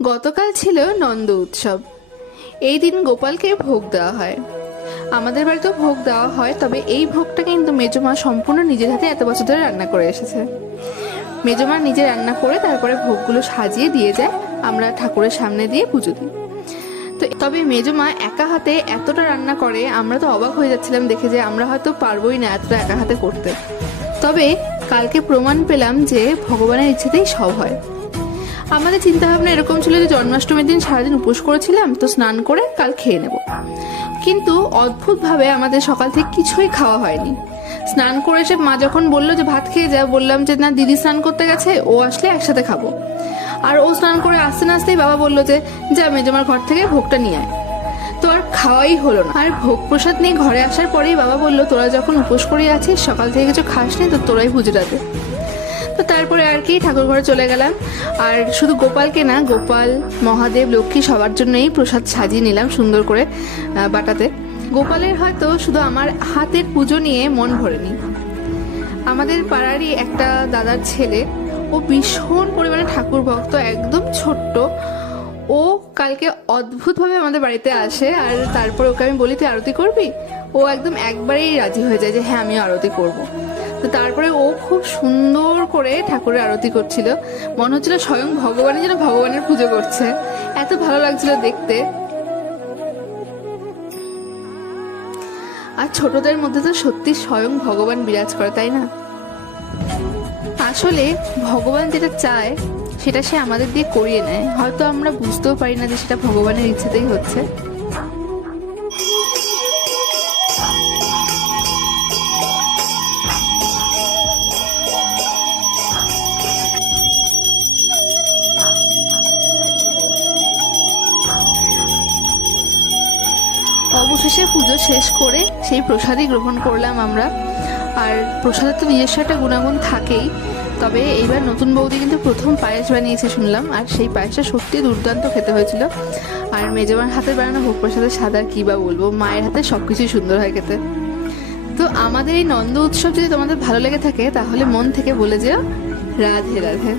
গতকাল ছিল নন্দ উৎসব। এই দিন গোপালকে ভোগ দেওয়া হয়। আমাদের বাড়িতেও ভোগ দেওয়া হয়, তবে এই ভোগটা কিন্তু মেজমা সম্পূর্ণ নিজের হাতে এত বছর ধরে রান্না করে এসেছে। মেজমা নিজে রান্না করে তারপরে ভোগগুলো সাজিয়ে দিয়ে যায়, আমরা ঠাকুরের সামনে দিয়ে পুজো দিই। তো তবে মেজমা একা হাতে এতটা রান্না করে, আমরা তো অবাক হয়ে যাচ্ছিলাম দেখে যে আমরা হয়তো পারবোই না এতটা একা হাতে করতে। তবে কালকে প্রমাণ পেলাম যে ভগবানের ইচ্ছেতেই সব হয়। আমাদের চিন্তা ভাবনা এরকম ছিল যে জন্মাষ্টমীর দিন সারাদিন উপোস করেছিলাম, তো স্নান করে কাল খেয়ে নেব। কিন্তু অদ্ভুতভাবে আমাদের সকাল থেকে কিছুই খাওয়া হয়নি। স্নান করে এসে মা যখন বললো যে ভাত খেয়ে যা, বললাম যে না, দিদি স্নান করতে গেছে, ও আসলে একসাথে খাবো। আর ও স্নান করে আসতে না আসতেই বাবা বললো যে যা মেজমার ঘর থেকে ভোগটা নিয়ে আয়। তো আর খাওয়াই হলো না। আর ভোগ প্রসাদ নিয়ে ঘরে আসার পরেই বাবা বললো, তোরা যখন উপোস করে আছিস, সকাল থেকে কিছু খাস নি, তো তোরাই পুজোটা দে। তো তারপরে আর কি ঠাকুর ঘরে চলে গেলাম। আর শুধু গোপালকে না, গোপাল, মহাদেব, লক্ষ্মী সবার জন্যই প্রসাদ সাজিয়ে নিলাম সুন্দর করে বাটাতে। গোপালের হয়তো শুধু আমার হাতের পুজো নিয়ে মন ভরেনি। আমাদের পাড়ারই একটা দাদার ছেলে, ও ভীষণ পরিমাণে ঠাকুর ভক্ত, একদম ছোট্ট। ও কালকে অদ্ভুতভাবে আমাদের বাড়িতে আসে, আর তারপর ওকে আমি বলি তুই আরতি করবি, ও একদম একবারেই রাজি হয়ে যায় যে হ্যাঁ আমিও আরতি করব। তো তারপরে ও খুব সুন্দর করে ঠাকুরের আরতি করছিল, মনে হচ্ছিল স্বয়ং ভগবানের যেন ভগবানের পুজো করছে, এত ভালো লাগছিল দেখতে। আর ছোটদের মধ্যে তো সত্যি স্বয়ং ভগবান বিরাজ করে, তাই না? আসলে ভগবান যেটা চায় সেটা সে আমাদের দিয়ে করিয়ে নেয়, হয়তো আমরা বুঝতেও পারি না যে সেটা ভগবানের ইচ্ছেতেই হচ্ছে। অবশেষে পুজো শেষ করে সেই প্রসাদই গ্রহণ করলাম আমরা। আর প্রসাদের তো নিজস্ব একটা গুণাগুণ থাকেই, তবে এইবার নতুন বৌদি কিন্তু প্রথম পায়েস বানিয়েছে শুনলাম, আর সেই পায়েসটা সত্যি দুর্দান্ত খেতে হয়েছিল। আর মেজমার হাতের বানানো ভোগ প্রসাদের স্বাদ আর কী বা বলবো, মায়ের হাতে সব কিছুই সুন্দর হয় খেতে। তো আমাদের এই নন্দ উৎসব যদি তোমাদের ভালো লেগে থাকে, তাহলে মন থেকে বলে যেও রাধে রাধে।